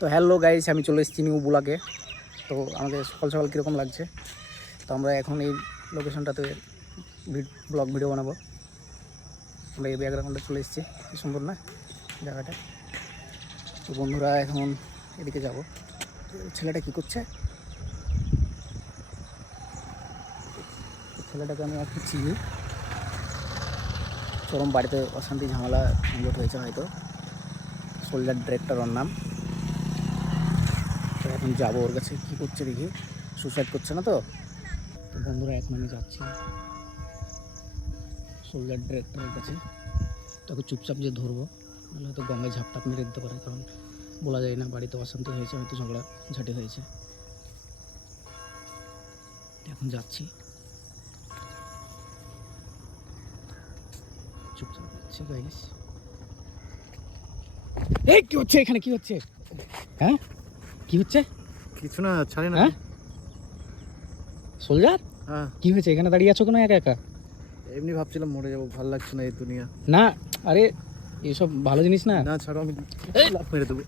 তো hello guys, আমি চলে এসেছি নিউ বুলাকে। তো আমাদের সকাল সকাল কীরকম লাগছে, তো আমরা এখন এই লোকেশনটাতে ব্লগ ভিডিও বানাবো। আমরা এই ব্যাকগ্রাউন্ডে চলে এসেছি, কি সুন্দর না জায়গাটা। তো বন্ধুরা এখন এদিকে যাব। ছেলেটা কি করছে, ছেলেটাকে আমি একটু চিনি। চরম বাড়িতে অশান্তি ঝামেলা ঝঞ্ঝট হয়েছে হয়তো, সোলজার ডিরেক্টর ওর নাম। তো এখন যাবো ওর কাছে, কী করছে দেখি। সুসাইড করছে না তো? তো বন্ধুরা এখন আমি যাচ্ছি সোলজার ডিরেক্টরের কাছে। তাকে চুপচাপ যে ধরবো, নাহলে হয়তো গঙ্গায় ঝাপটাপ মেরে দিতে পারে, কারণ বলা যায় না, বাড়িতে অশান্তি হয়েছে, হয়তো ঝগড়া ঝাঁটি হয়েছে। এখন যাচ্ছি, চুপচাপ যাচ্ছি গাইস। এই কি হচ্ছে এখানে, কি হচ্ছে? হ্যাঁ কি হচ্ছে? কিছু না, ছাড়ে না। হ্যাঁ সোলজার, হ্যাঁ, কি হয়েছে? এখানে দাঁড়িয়ে আছো কেন একা একা? এমনি ভাবছিলাম মরে যাবো, ভালো লাগছে না এই দুনিয়া। না আরে, এসব ভালো জিনিস না। না ছাড়ো, আমি লাফ মেরে দেবো।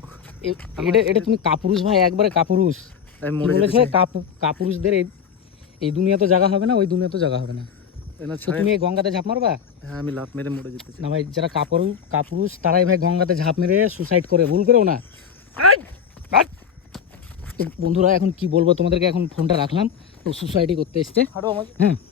এটা এটা তুমি কাপুরুষ ভাই, একবারে কাপুরুষ। আমি কি মরে যেতে বলেছে, চাই। কাপুরুষদের এই দুনিয়া তো জায়গা হবে না, ওই দুনিয়া তো জায়গা হবে না। না তো ছাড়ে। তুমি এই গঙ্গাতে ঝাঁপ মারবা? হ্যাঁ, আমি লাফ মেরে মরে যেতে চাই। না ভাই, যারা কাপুরুষ তারাই ভাই গঙ্গাতে ঝাঁপ মেরে সুসাইড করে, ভুল করেও না। তো বন্ধুরা এখন কি বলবো তোমাদেরকে, এখন ফোনটা রাখলাম। তো সুসাইডই করতে এসছে। ছাড়ো আমাকে। হ্যাঁ